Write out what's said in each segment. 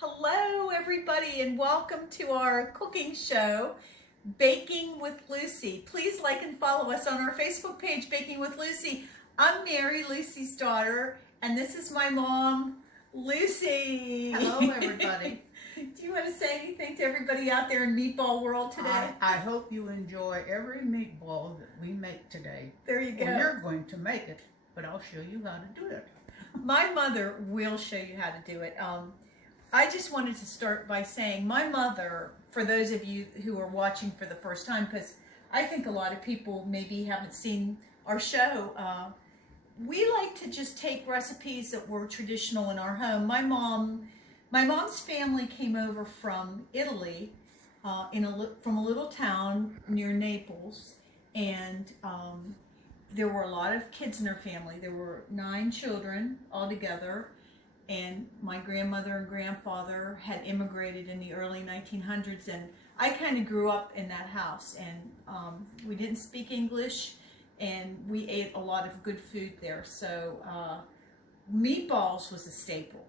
Hello everybody and welcome to our cooking show, Baking with Lucy. Please like and follow us on our Facebook page, Baking with Lucy. I'm Mary, Lucy's daughter, and this is my mom, Lucy. Hello everybody. Do you want to say anything to everybody out there in meatball world today? I hope you enjoy every meatball that we make today. There you go. Well, you're going to make it, but I'll show you how to do it. My mother will show you how to do it. I just wanted to start by saying my mother, for those of you who are watching for the first time, because I think a lot of people maybe haven't seen our show, we like to just take recipes that were traditional in our home. My mom's family came over from Italy, from a little town near Naples, and there were a lot of kids in her family. There were 9 children altogether. And my grandmother and grandfather had immigrated in the early 1900s, and I kind of grew up in that house, and we didn't speak English, and we ate a lot of good food there. So meatballs was a staple.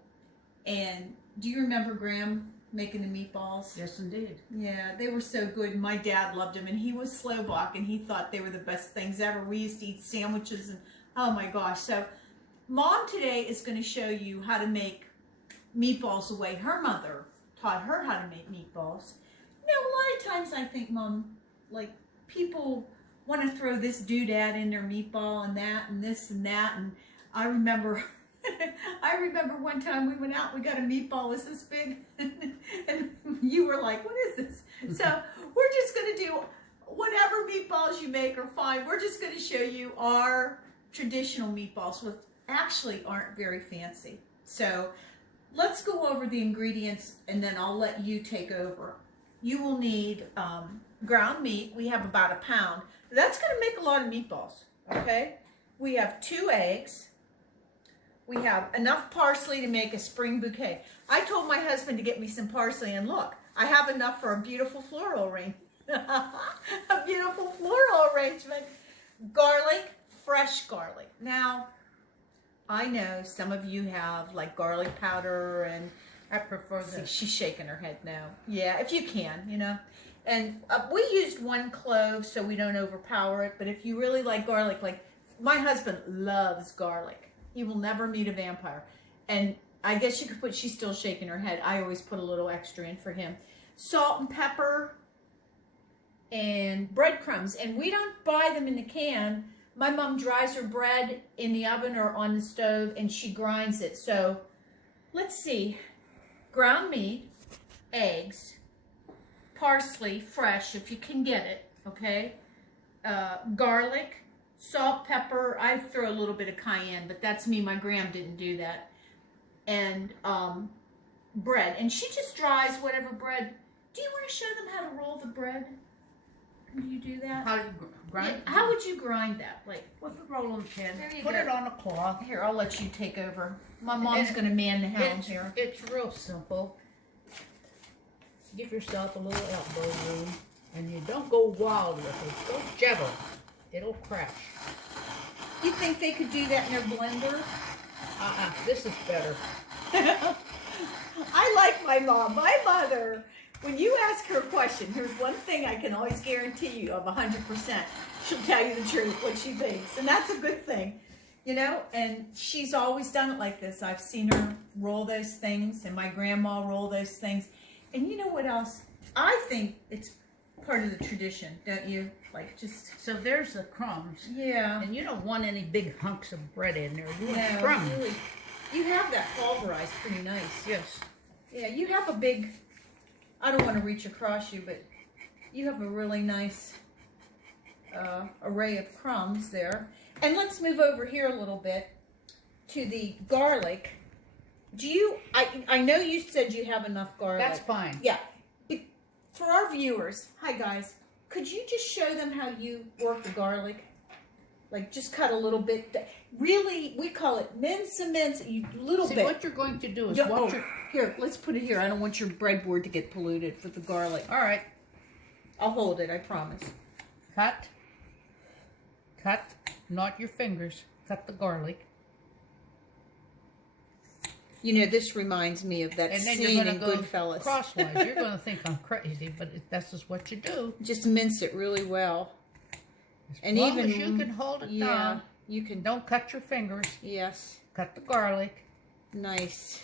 And do you remember Graham making the meatballs? Yes, indeed. Yeah, they were so good. My dad loved them, and he was Slovak, and he thought they were the best things ever. We used to eat sandwiches, and oh my gosh. So Mom today is going to show you how to make meatballs the way her mother taught her how to make meatballs. You know, a lot of times I think, Mom, like people want to throw this doodad in their meatball and that and this and that. And I remember, one time we went out, we got a meatball that was this big, and you were like, "What is this?" So we're just going to do whatever meatballs you make are fine. We're just going to show you our traditional meatballs with actually aren't very fancy. So let's go over the ingredients and then I'll let you take over. You will need ground meat. We have about 1 pound. That's going to make a lot of meatballs, okay? We have 2 eggs. We have enough parsley to make a spring bouquet. I told my husband to get me some parsley, and look, I have enough for a beautiful floral arrangement. A beautiful floral arrangement. Garlic, fresh garlic. Now, I know some of you have like garlic powder, and I prefer this. She's shaking her head no. Yeah, if you can, you know. And we used 1 clove so we don't overpower it, but if you really like garlic, like my husband loves garlic. He will never meet a vampire. And I guess you could put, she's still shaking her head. I always put a little extra in for him. Salt and pepper and breadcrumbs. And we don't buy them in the can. My mom dries her bread in the oven or on the stove, and she grinds it. So let's see. Ground meat, eggs, parsley, fresh if you can get it, okay? Garlic, salt, pepper. I throw a little bit of cayenne, but that's me. My Graham didn't do that. And bread. And she just dries whatever bread. Do you want to show them how to roll the bread? Can you do that? How do you grind? Yeah, how would you grind that? Like with a rolling pin. Put it on a cloth. Here, I'll let you take over. My mom's going to man the helm here. It's real simple. Give yourself a little elbow room, and you don't go wild with it. Don't jabber. It'll crash. You think they could do that in their blender? This is better. I like my mom. My mother, when you ask her a question, here's one thing I can always guarantee you of 100%. She'll tell you the truth, what she thinks. And that's a good thing, you know? And she's always done it like this. I've seen her roll those things, and my grandma roll those things. And you know what else? I think it's part of the tradition, don't you? Like just... So there's the crumbs. Yeah. And you don't want any big hunks of bread in there. You want No, crumbs. really. You have that pulverized pretty nice. Yes. Yeah, you have a big... I don't want to reach across you, but you have a really nice array of crumbs there. And let's move over here a little bit to the garlic. Do you, I know you said you have enough garlic. That's fine. Yeah. For our viewers, hi guys, could you just show them how you work the garlic? Like just cut a little bit. Really, we call it mince, a little See, bit. what you're going to do is Here, let's put it here. I don't want your breadboard to get polluted with the garlic. All right. I'll hold it, I promise. Cut. Cut. Not your fingers. Cut the garlic. You know, this reminds me of that And then scene you're in going to go Goodfellas. crosswise. You're going to think I'm crazy, but that's just what you do. Just mince it really well. As long as you can hold it down. You can. Don't cut your fingers. Yes. Cut the garlic. Nice.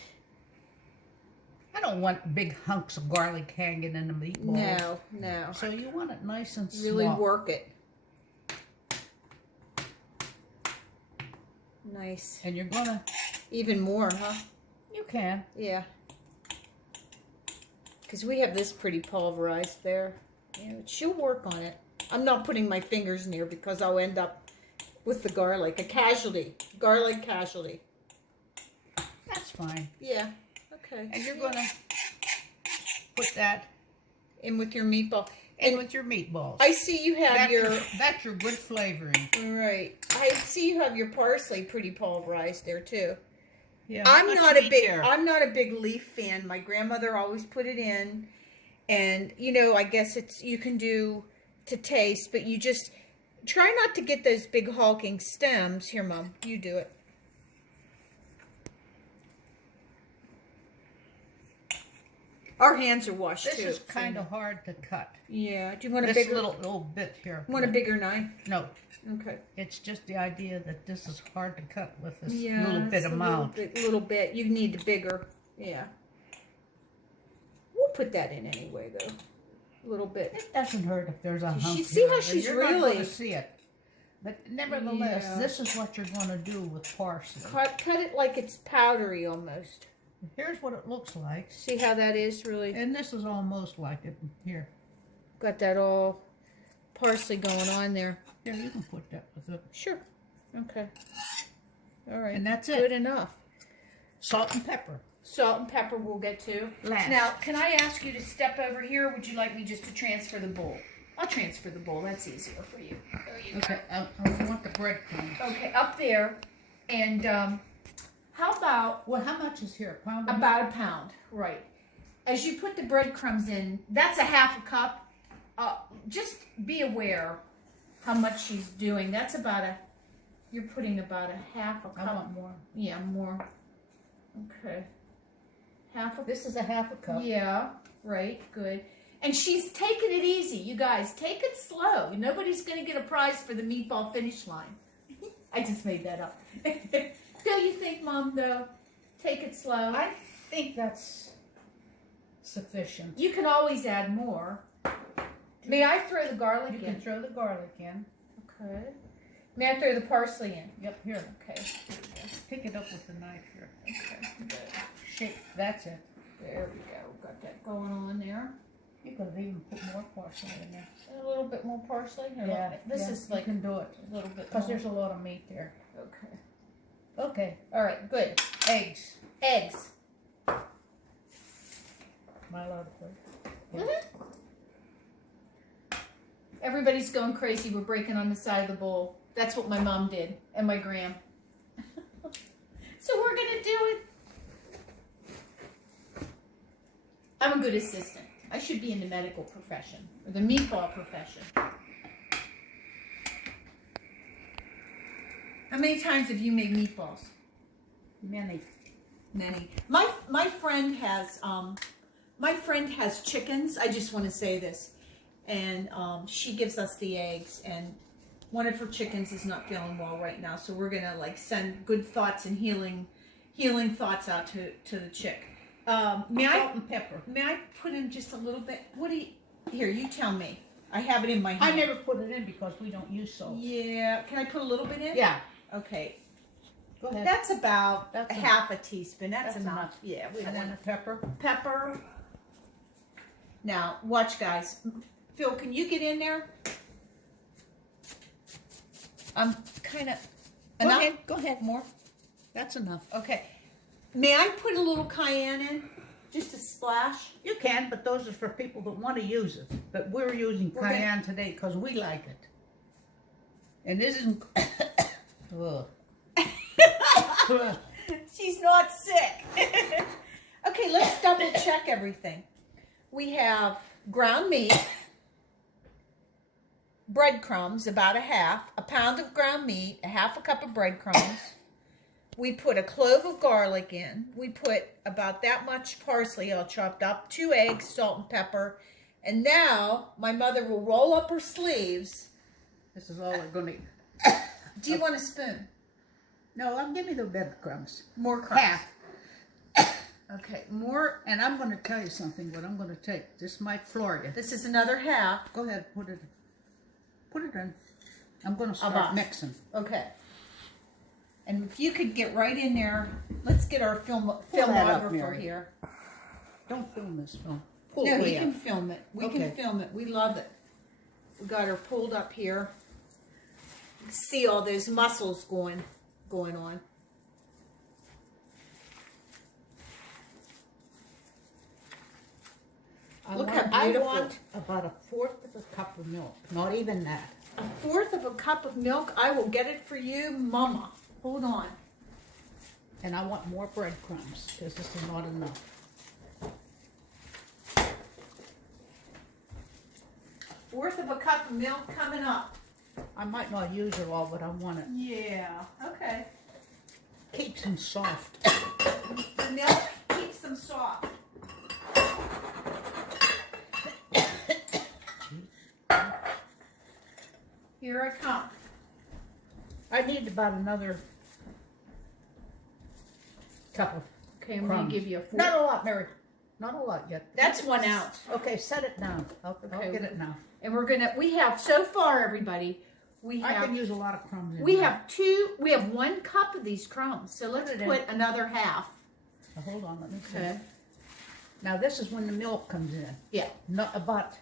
I don't want big hunks of garlic hanging in the meatballs. No, no. So you want it nice and small. Really work it. Nice. And you're going to... Even more, huh? You can. Yeah. Because we have this pretty pulverized there. Yeah, she'll work on it. I'm not putting my fingers near because I'll end up with the garlic. A casualty. Garlic casualty. That's fine. Yeah. Okay. And you're going to put that in with your meatball. in with your meatballs. I see you have That's your good flavoring. Right. I see you have your parsley pretty pulverized there too. Yeah. I'm not a big leaf fan. My grandmother always put it in, and you know, I guess you can do to taste, but you just try not to get those big hulking stems. Here, Mom, you do it. Our hands are washed too. This is kind of hard to cut. Yeah. Do you want a This bigger little bit here? Want a bigger knife? No. Okay. It's just the idea that this is hard to cut with this Yeah, little bit amount. Little bit. You need the bigger. Yeah. We'll put that in anyway, though. A little bit. It doesn't hurt if there's a hump. You see how here. she's You're really not going to see it. But nevertheless, Yeah. this is what you're going to do with parsley. Cut it like it's powdery almost. Here's what it looks like. See how that is really? And this is almost like it. Here. Got that all parsley going on there. Here, you can put that with it. Sure. Okay. All right. And that's it. Good enough. Salt and pepper. Salt and pepper we'll get to. Last. Now, can I ask you to step over here? Or would you like me just to transfer the bowl? I'll transfer the bowl. That's easier for you. There you Okay, I want the breadcrumbs. go. Okay, up there. And how about Well, how much is here? A pound? about a pound? Right. As you put the breadcrumbs in, that's a half a cup. Just be aware how much she's doing. That's you're putting about a half a cup. I want more. Yeah, more. Okay. This is a half a cup. Yeah, right, good. And she's taking it easy, you guys. Take it slow. Nobody's going to get a prize for the meatball finish line. I just made that up. Don't you think, Mom, though? Take it slow. I think that's sufficient. You can always add more. May I throw the garlic You in? can throw the garlic in. Okay. May I throw the parsley in? Yep, here. Okay. Pick it up with the knife here. Okay. Good. Shake. That's it. There we go. Got that going on there. You could have even put more parsley in there. A little bit more parsley. This is you like can do it. a little bit Because more. there's a lot of meat there. Okay. Okay. All right. Good. Eggs. Eggs. Am I allowed to put? Mm-hmm. Everybody's going crazy. We're breaking on the side of the bowl. That's what my mom did, and my gram. So we're gonna do it. I'm a good assistant. I should be in the medical profession, or the meatball profession. How many times have you made meatballs? Many. Many. My friend has chickens. I just want to say this. And she gives us the eggs, and one of her chickens is not feeling well right now, so we're gonna like send good thoughts and healing thoughts out to the chick. Salt and pepper. May I put in just a little bit? Here, you tell me. I have it in my hand. I never put it in because we don't use salt. Yeah, can I put a little bit in? Yeah. Okay. Go ahead. That's about That's half a teaspoon. That's That's enough. enough. Yeah. We And don't then want the pepper. pepper. Now, watch, guys. Phil, can you get in there? I'm kind of... Go ahead. More? That's enough. Okay. May I put a little cayenne in? Just a splash? You can, but those are for people that want to use it. But we're using cayenne today because we like it. And this isn't... Ugh. She's not sick. Okay, let's double check everything. We have ground meat, breadcrumbs, about a pound of ground meat, a half a cup of breadcrumbs, We put a clove of garlic in. We put about that much parsley all chopped up, 2 eggs, salt and pepper. And now my mother will roll up her sleeves. This is all I'm going to eat. Do you want a spoon? No, give me the breadcrumbs. More crumbs. Half. Okay, more. And I'm going to tell you something, what I'm going to take. This might floor you. This is another half. Go ahead, put it in. I'm going to About. start mixing. Okay. And if you could get right in there, let's get our that up, filmographer Mary. here. Don't film this film. Pull No, it you way can up. film it. We Okay. can film it. We love it. We got her pulled up here. You can see all those muscles going on. Look how beautiful. I want about 1/4 of a cup of milk. Not even that. 1/4 of a cup of milk. I will get it for you, Mama. Hold on. And I want more breadcrumbs because this is not enough. 1/4 of a cup of milk coming up. I might not use it all, but I want it. Yeah. Okay. Keeps them soft. The milk keeps them soft. Here I come. I need about another cup of Okay, I'm crumbs. going to give you a 4. Not a lot, Mary. Not a lot yet. That's 1 ounce. Okay, set it down. I'll Okay. get it now. And we have, so far, everybody, we I have, can use a lot of crumbs in we there. have 1 cup of these crumbs. So let's Put it in. put another half. Now, hold on, let me see. Okay. Now this is when the milk comes in. Yeah. Not about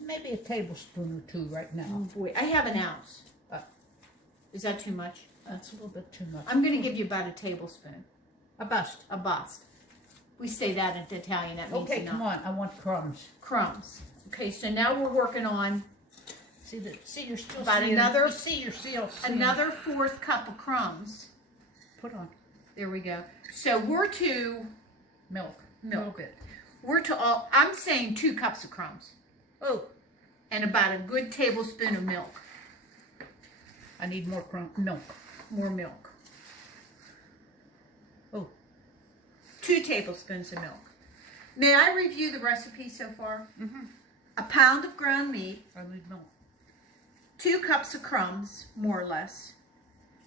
maybe a tablespoon or 2 right now. Oh boy, I have 1 ounce. Uh, Is that too much? That's a little bit too much. I'm going to give you about a tablespoon. A bust. A bust. We say that in Italian. That means Okay, enough. come on. I want crumbs. Crumbs. Okay, so now we're working on See you're still About seeing, another- you see you're still seeing. another 4th cup of crumbs. Put on There we go. So we're to milk. A Milk. little bit. I'm saying 2 cups of crumbs. Oh, And about a good tablespoon of milk. I need more milk. More milk. Oh, 2 tablespoons of milk. May I review the recipe so far? mm-hmm. A pound of ground meat, I need milk. 2 cups of crumbs, more or less.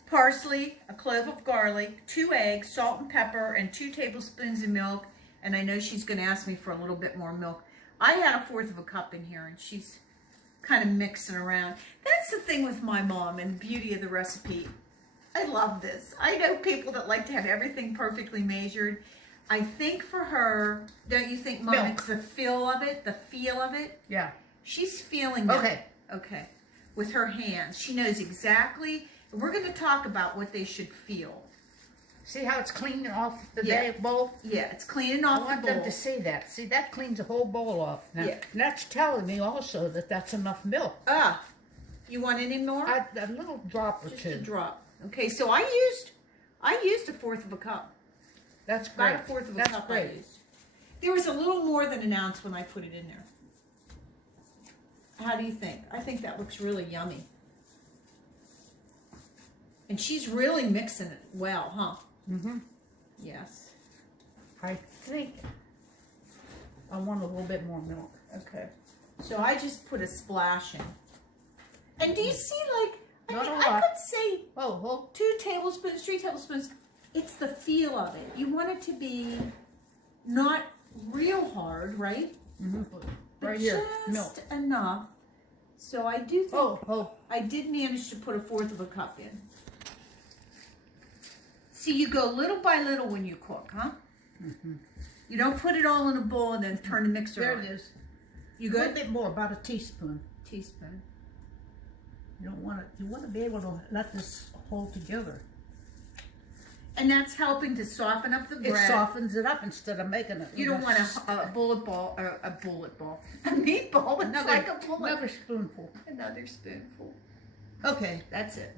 Parsley, a clove of garlic, 2 eggs, salt and pepper, and 2 tablespoons of milk. And I know she's going to ask me for a little bit more milk. I had 1/4 of a cup in here, and she's kind of mixing around. That's the thing with my mom and the beauty of the recipe. I love this. I know people that like to have everything perfectly measured. I think for her, don't you think, Mom, Milk. it's the feel of it, the feel of it? Yeah. She's feeling that. Okay. Okay. With her hands. She knows exactly. We're going to talk about what they should feel. See how it's cleaning off the Yeah. bowl? Yeah, it's cleaning I off want the them bowl. to see that. See, that cleans the whole bowl off. Now, Yeah. that's telling me also that that's enough milk. Ah, you want any more? A little drop or Just 2. a drop. Okay, so I used 1/4 of a cup. That's great. About 1/4 of a That's cup great. I used. There was a little more than 1 ounce when I put it in there. How do you think? I think that looks really yummy. And she's really mixing it well, huh? Mm-hmm. Yes. I think I want a little bit more milk. Okay. So I just put a splash in. And do you see, like, Not a I lot. could say Oh, 2 tablespoons, 3 tablespoons. It's the feel of it. You want it to be not real hard, right? mm-hmm. But Right here, just milk. enough. So I do think Oh, I did manage to put 1/4 of a cup in. See, you go little by little when you cook, huh? mm-hmm. You don't put it all in a bowl and then turn the mixer There on. it is. You A little good? bit more, about a teaspoon. Teaspoon. You don't want it. You want to be able to let this hold together. And that's helping to soften up the bread. It softens it up instead of making it. You don't want a bullet ball, or a bullet ball. A meatball, it's like a bullet. Another spoonful. Another spoonful. Okay. That's it.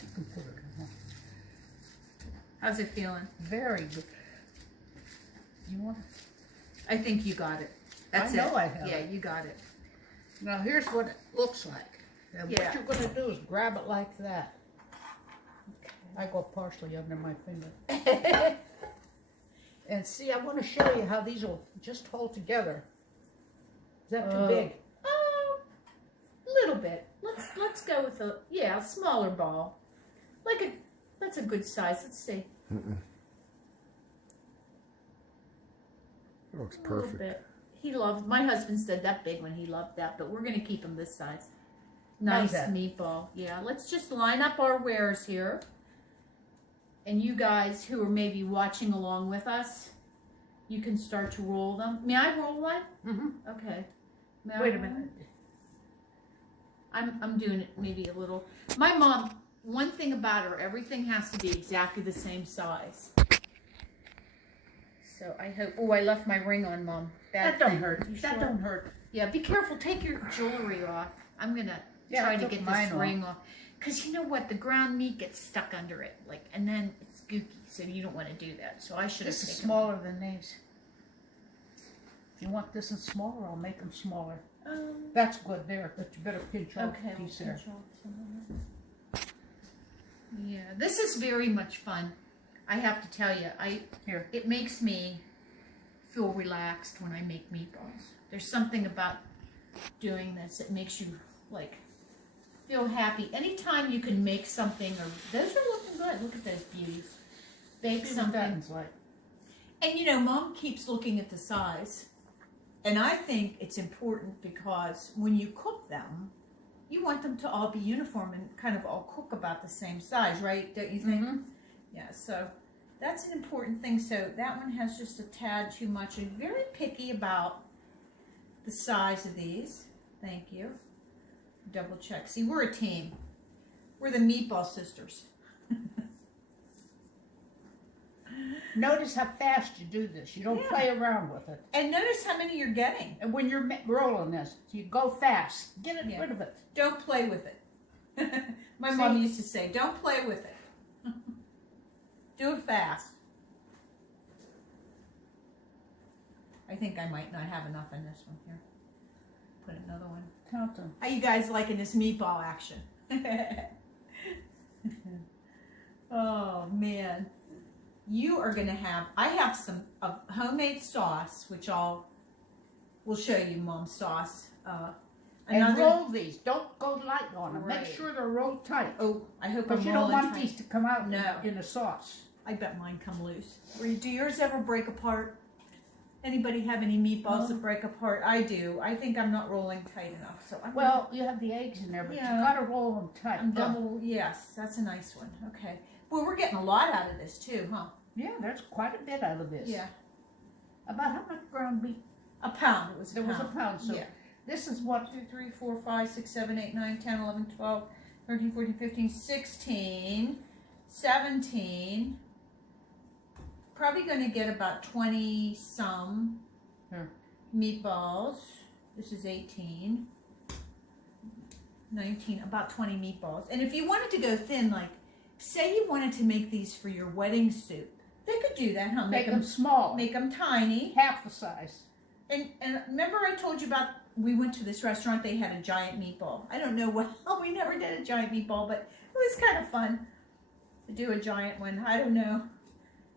You can put it in. How's it feeling? Very good. You want? I think you got it. That's I know it. I have Yeah, it. you got it. Now here's what it looks like. And Yeah. what you're going to do is grab it like that. Okay. I go partially under my finger. And see, I want to show you how these will just hold together. Is that too big? A little bit. Let's go with a smaller ball. That's a good size. Let's see. It looks A little perfect. bit. He loved. My husband said that big one. He loved that, but we're gonna keep him this size. Nice that? meatball. Yeah. Let's just line up our wares here. And you guys who are maybe watching along with us, you can start to roll them. May I roll one? Mm-hmm. Okay. May I Wait a roll minute. one? I'm doing it maybe a little. My mom, one thing about her, everything has to be exactly the same size. So I hope. Oh, I left my ring on, Mom. That don't hurt. That don't hurt. Yeah, be careful. Take your jewelry off. I'm gonna try to get this ring off. Cause you know what? The ground meat gets stuck under it, and then it's gooky. So you don't want to do that. So I should have. This is smaller than these. If you want this and smaller, I'll make them smaller. That's good there, but you better pinch off a piece there. Yeah, this is very much fun. I have to tell you, it makes me feel relaxed when I make meatballs. There's something about doing this that makes you feel happy. Anytime you can make something, or those are looking good. Look at those beauties. Bake something. And you know, Mom keeps looking at the size. And I think it's important because when you cook them, you want them to all be uniform and kind of all cook about the same size, right? Don't you think? Mm-hmm. Yeah, so that's an important thing. So that one has just a tad too much. And very picky about the size of these. Thank you. Double check. See, we're a team. We're the Meatball sisters. Notice how fast you do this. You don't play around with it. And notice how many you're getting. And when you're rolling this, you go fast. Get rid of it. Don't play with it. My mom used to say, don't play with it. Do it fast. I think I might not have enough in this one here. Put another one. Count them. How you guys liking this meatball action? Oh, man. You are going to have, I have some homemade sauce, which we'll show you, Mom's sauce. And roll these. Don't go light on them. Right. Make sure they're rolled tight. Oh, I hope I'm Because you don't want tight. these to come out No. in the sauce. I bet mine come loose. Do yours ever break apart? Anybody have any meatballs that break apart? I do. I think I'm not rolling tight enough. So Well, you have the eggs in there, but you got to roll them tight. I'm double. Yes, that's a nice one. Okay. Well, we're getting a lot out of this too, huh? Yeah, there's quite a bit out of this. Yeah. About how much ground beef? A pound. It was. There was a pound. So yeah. this is what? 2, 3, 4, 5, 6, 7, 8, 9, 10, 11, 12, 13, 14, 15, 16, 17. Probably going to get about 20 some meatballs. This is 18, 19, about 20 meatballs. And if you wanted to go thin, say you wanted to make these for your wedding soup, they could do that, huh? Make them small. Make them tiny. Half the size. And remember I told you about, we went to this restaurant, they had a giant meatball. I don't know we never did a giant meatball, but it was kind of fun to do a giant one. I don't know.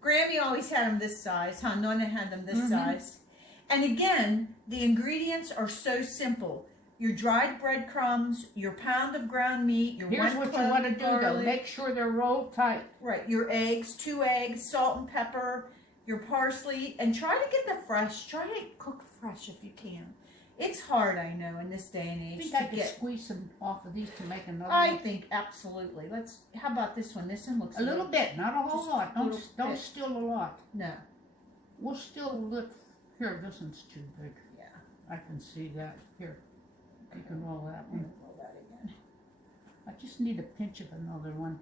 Grammy always had them this size, huh? Nonna had them this size. And again, the ingredients are so simple. Your dried breadcrumbs, your pound of ground meat, your Here's one what you want to do, though. garlic. Make sure they're rolled tight. Right, your eggs, 2 eggs, salt and pepper, your parsley, and try to get the fresh. Try to cook fresh if you can. It's hard, I know, in this day and age. I think I could squeeze some off of these to make another I one. think absolutely. How about this one? This one looks A little bit, not a whole lot. Don't bit. steal a lot. No. We'll steal a little. Here, this one's too big. Yeah. I can see that. Here, you can roll that one. Roll that again. I just need a pinch of another one,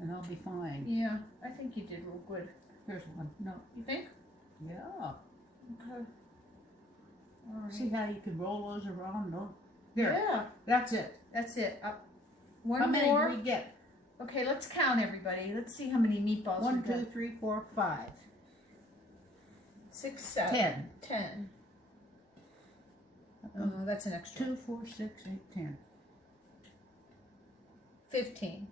and I'll be fine. Yeah, I think you did real good. Here's one. No. You think? Yeah. Okay. All right. See how you can roll those around? No. There. Yeah. That's it. That's it. One How many more. do we get? Okay, let's count everybody. Let's see how many meatballs 1, we 2, got. 3, 4, 5. 6, 7. 10. 10. Oh, that's an extra. 2, 4, 6, 8, 10. 15.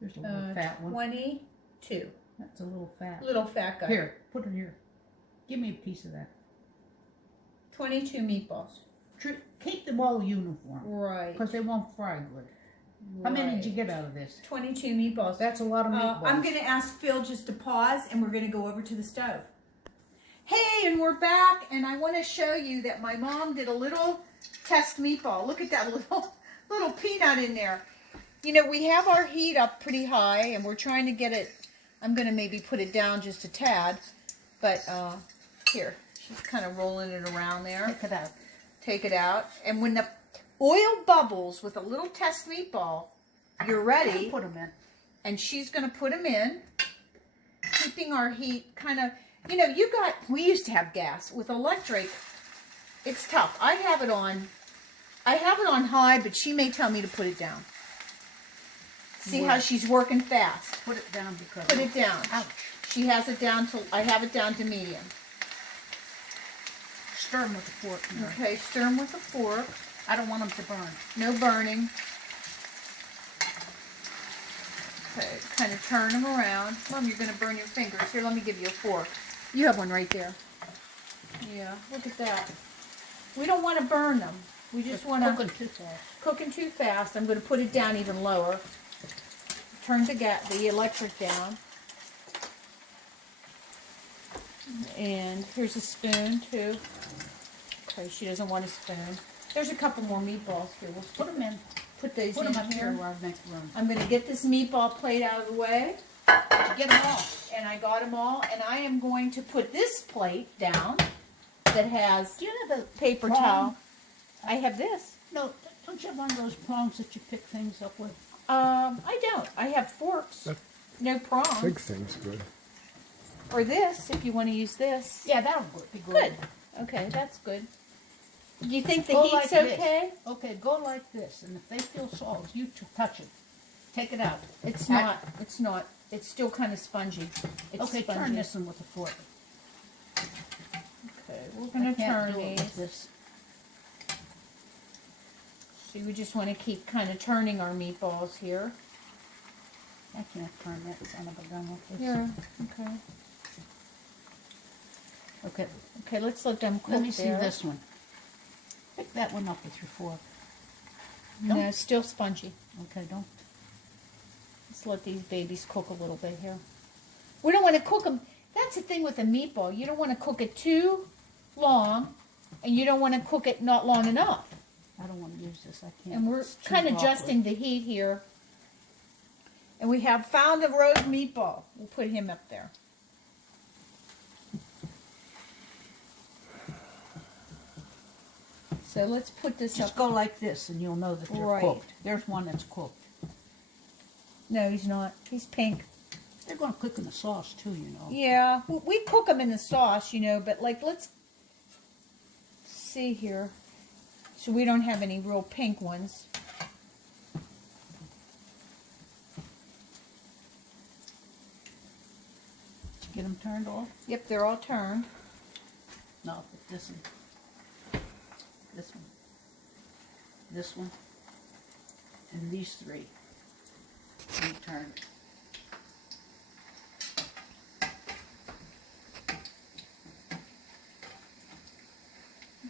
There's a little fat one. 22. That's a little fat. Little fat guy. Here, put it here. Give me a piece of that. 22 meatballs. Keep them all uniform. Right. Because they won't fry good. How many did you get out of this? 22 meatballs. That's a lot of meatballs. I'm going to ask Phil just to pause, and we're going to go over to the stove. Hey, and we're back, and I want to show you that my mom did a little test meatball. Look at that little peanut in there. You know, we have our heat up pretty high, and we're trying to get it. I'm going to maybe put it down just a tad, but here, she's kind of rolling it around there. Take it out. Take it out, and when the oil bubbles with a little test meatball, you're ready. Put them in. And she's going to put them in, keeping our heat kind of, you know, we used to have gas. With electric, it's tough. I have it on high, but she may tell me to put it down. See how she's working fast. Put it down because... Put it down. Ouch. She has it down to, I have it down to medium. Stir them with a fork. Mary. Okay, stir them with a fork. I don't want them to burn. No burning. Okay, kind of turn them around. Mom, you're going to burn your fingers. Here, let me give you a fork. You have one right there. Yeah, look at that. We don't want to burn them. We just want to... Cooking too fast. Cooking too fast. I'm going to put it down even lower. Turn the electric down. And here's a spoon, too. Okay, she doesn't want a spoon. There's a couple more meatballs here. We'll Put them in. put these Put in them up here. here where I make room. I'm going to get this meatball plate out of the way. Get them all. And I got them all. And I am going to put this plate down that has Do you have a paper prong? towel. I have this. No, don't you have one of those prongs that you pick things up with? I don't. I have forks. That No prongs. big thing's good. Or this, if you want to use this. Yeah, that'll be good. Good. Okay, that's good. Do you think the Go heat's like this. okay? Okay, go like this, and if they feel salt, you touch it. Take it out. It's not. It's not. It's still kind of spongy. It's Okay, spongy. turn this one with a fork. Okay, we're going I to can't turn do it these. with this. So we just want to keep kind of turning our meatballs here. I can't turn that son of a gun with this. Yeah. Okay. Okay, Okay, let's let them cook let me see there. this one. Pick that one up with your fork. No, it's still spongy. Okay, don't. Let's let these babies cook a little bit here. We don't want to cook them. That's the thing with a meatball. You don't want to cook it too long, and you don't want to cook it not long enough. I don't want to use this. I can't. And we're It's too kind of awkward. adjusting the heat here. And we have found the roast meatball. We'll put him up there. So let's put this Just up. go like this, and you'll know that they're Right. cooked. There's one that's cooked. No, he's not. He's pink. They're going to cook in the sauce too, you know. Yeah, we cook them in the sauce, you know, but like, let's see here. So we don't have any real pink ones. Did you get them turned off? Yep, they're all turned. No, but this one. This one. And these three. You turned.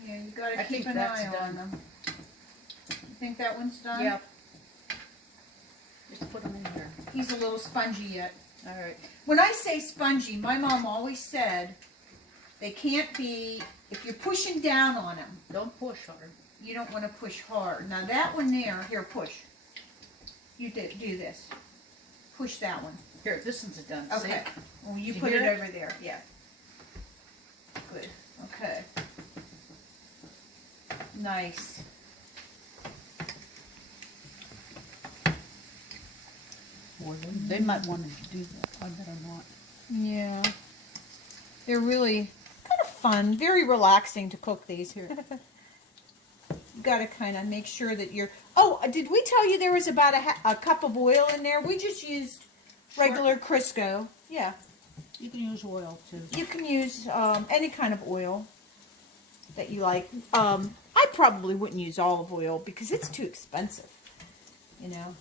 Yeah, you gotta I keep think an that's eye on done. them. You think that one's done? Yep. Just put them in there. He's a little spongy yet. All right. When I say spongy, my mom always said they can't be, if you're pushing down on them, Don't push hard. you don't want to push hard. Now that one there, here, push. You do this. Push that one. Here, this one's done. Okay. See? Well, you Did you put it hear it? over there. Yeah. Good. Okay. Nice. Boy, they might want to do that. I better not. Yeah. They're really kind of fun, very relaxing to cook these here. You got to kind of make sure that you're... Oh, did we tell you there was about a cup of oil in there? We just used regular Crisco. Yeah. You can use oil too. You can use any kind of oil that you like. I probably wouldn't use olive oil because it's too expensive, you know.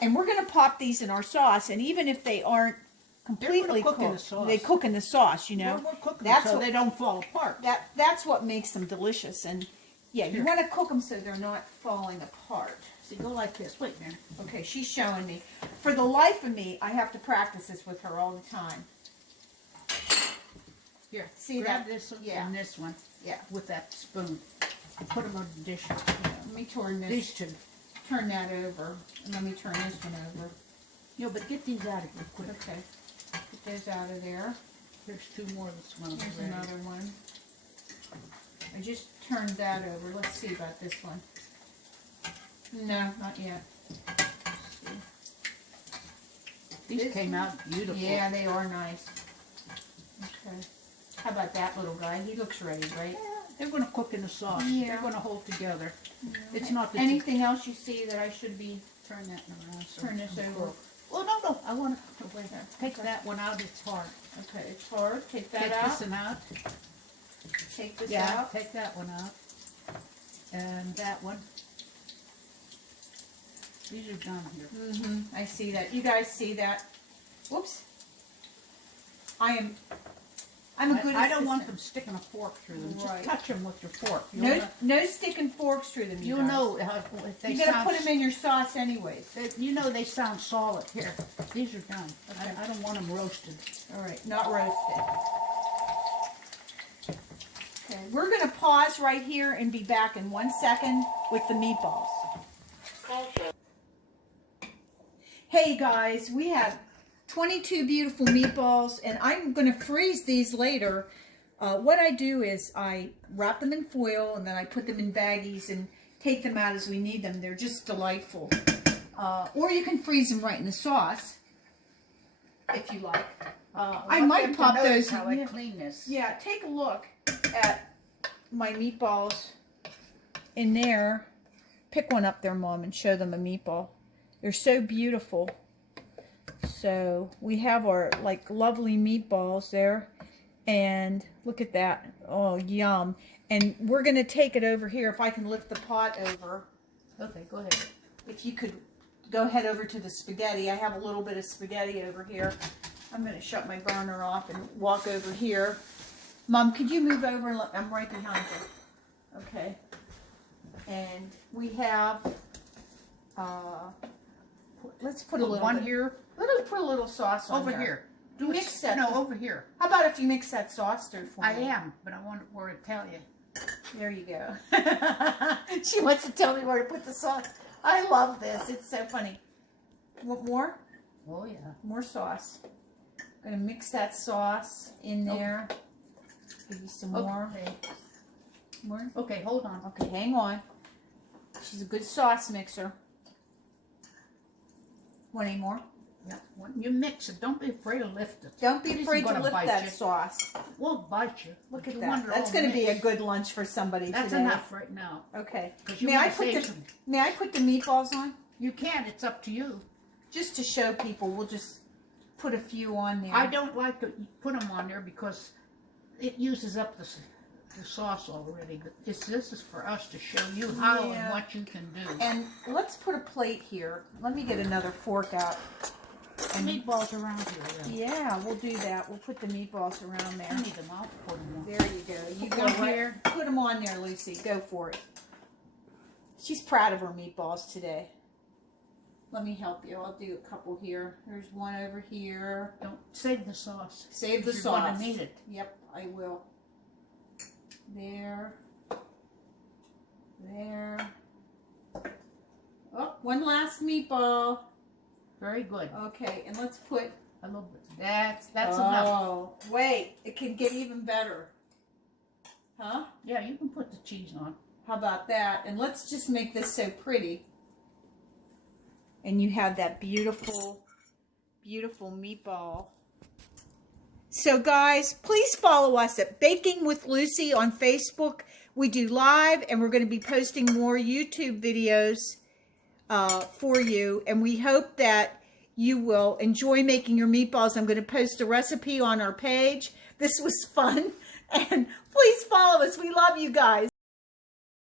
And we're going to pop these in our sauce, and even if they aren't completely cook in the cooked, sauce. they cook in the sauce, you know. We're cooking That's them so what- they don't fall apart. That's what makes them delicious. And yeah, you Here. want to cook them so they're not falling apart. See, go like this. Wait, man. Okay, she's showing me. For the life of me, I have to practice this with her all the time. Here, See grab that? this one Yeah. and this one. Yeah. With that spoon. Put them on the dish. Let me turn this. These two. Turn that over, and let me turn this one over. No, but get these out of here quick. Okay, get those out of there. There's two more that smell Here's ready. another one. I just turned that over. Let's see about this one. No, not yet. These This came one? out beautiful. Yeah, they are nice. Okay. How about that little guy? He looks ready, right? They're going to cook in the sauce. Yeah. They're going to hold together. It's not that Anything else you see that I should be you turn that around. So turn this it's over? cooked. Oh, no. I want to wait. Take Okay. that one out. It's hard. Okay, it's hard. Take that Take out. this one out. Take this Yeah, out. take that one out. And that one. These are done here. I see that. You guys see that? Whoops. I'm a good I don't want assistant. them sticking a fork through them. Right. Just touch them with your fork. No sticking forks through them. You'll guys. know how, if they You're gonna sound. put them in your sauce anyways. You know they sound solid. Here, these are done. Okay. I don't want them roasted. All right, not roasted. Okay, we're gonna pause right here and be back in 1 second with the meatballs. Hey guys, we have 22 beautiful meatballs, and I'm gonna freeze these later. What I do is I wrap them in foil, and then I put them in baggies and take them out as we need them. They're just delightful. Or you can freeze them right in the sauce, if you like. I might pop those. How I clean this. Yeah, take a look at my meatballs in there. Pick one up there, Mom, and show them a meatball. They're so beautiful. So we have our like lovely meatballs there, and look at that. Oh, yum. And we're gonna take it over here. If I can lift the pot over. Okay, go ahead. If you could go ahead over to the spaghetti. I have a little bit of spaghetti over here. I'm gonna shut my burner off and walk over here. Mom, could you move over and I'm right behind you. Okay. And we have let's put a little one bit, here. Let's put a little sauce on Over there. here. Do Mix it. that. No, over here. How about if you mix that sauce through for me? I am, but I want where to tell you. There you go. She wants to tell me where to put the sauce. I love this. It's so funny. Want more? Oh yeah. More sauce. I'm gonna mix that sauce in there. Give you some more. Okay. More. Okay, hold on. Okay, hang on. She's a good sauce mixer. Want any more? Yeah. When you mix it, don't be afraid to lift it. Don't be It isn't afraid to gonna lift bite that you. sauce. It won't bite you. Look but at you that. want it That's all going to be a mixed. good lunch for somebody That's today. enough right now. Okay. 'Cause you May I wanna put save the some. May I put the meatballs on? You can. It's up to you. Just to show people, we'll just put a few on there. I don't like to put them on there because it uses up the sauce already. But this is for us to show you how Yeah. and what you can do. And let's put a plate here. Let me get another fork out. And meatballs around here. Then. Yeah, we'll do that. We'll put the meatballs around there. I need them. I'll put them on. There you go. You Put go one right here. Put them on there, Lucy. Go for it. She's proud of her meatballs today. Let me help you. I'll do a couple here. There's one over here. Don't save the sauce. Save the You're sauce. gonna need it. Yep, I will. There. There. Oh, one last meatball. Very good. Okay, and let's put. A little bit. That's enough. Oh, wait. It can get even better. Huh? Yeah, you can put the cheese on. How about that? And let's just make this so pretty. And you have that beautiful, beautiful meatball. So guys, please follow us at Baking with Lucy on Facebook. We do live, and we're going to be posting more YouTube videos for you. And we hope that you will enjoy making your meatballs. I'm going to post a recipe on our page. This was fun. And please follow us. We love you guys.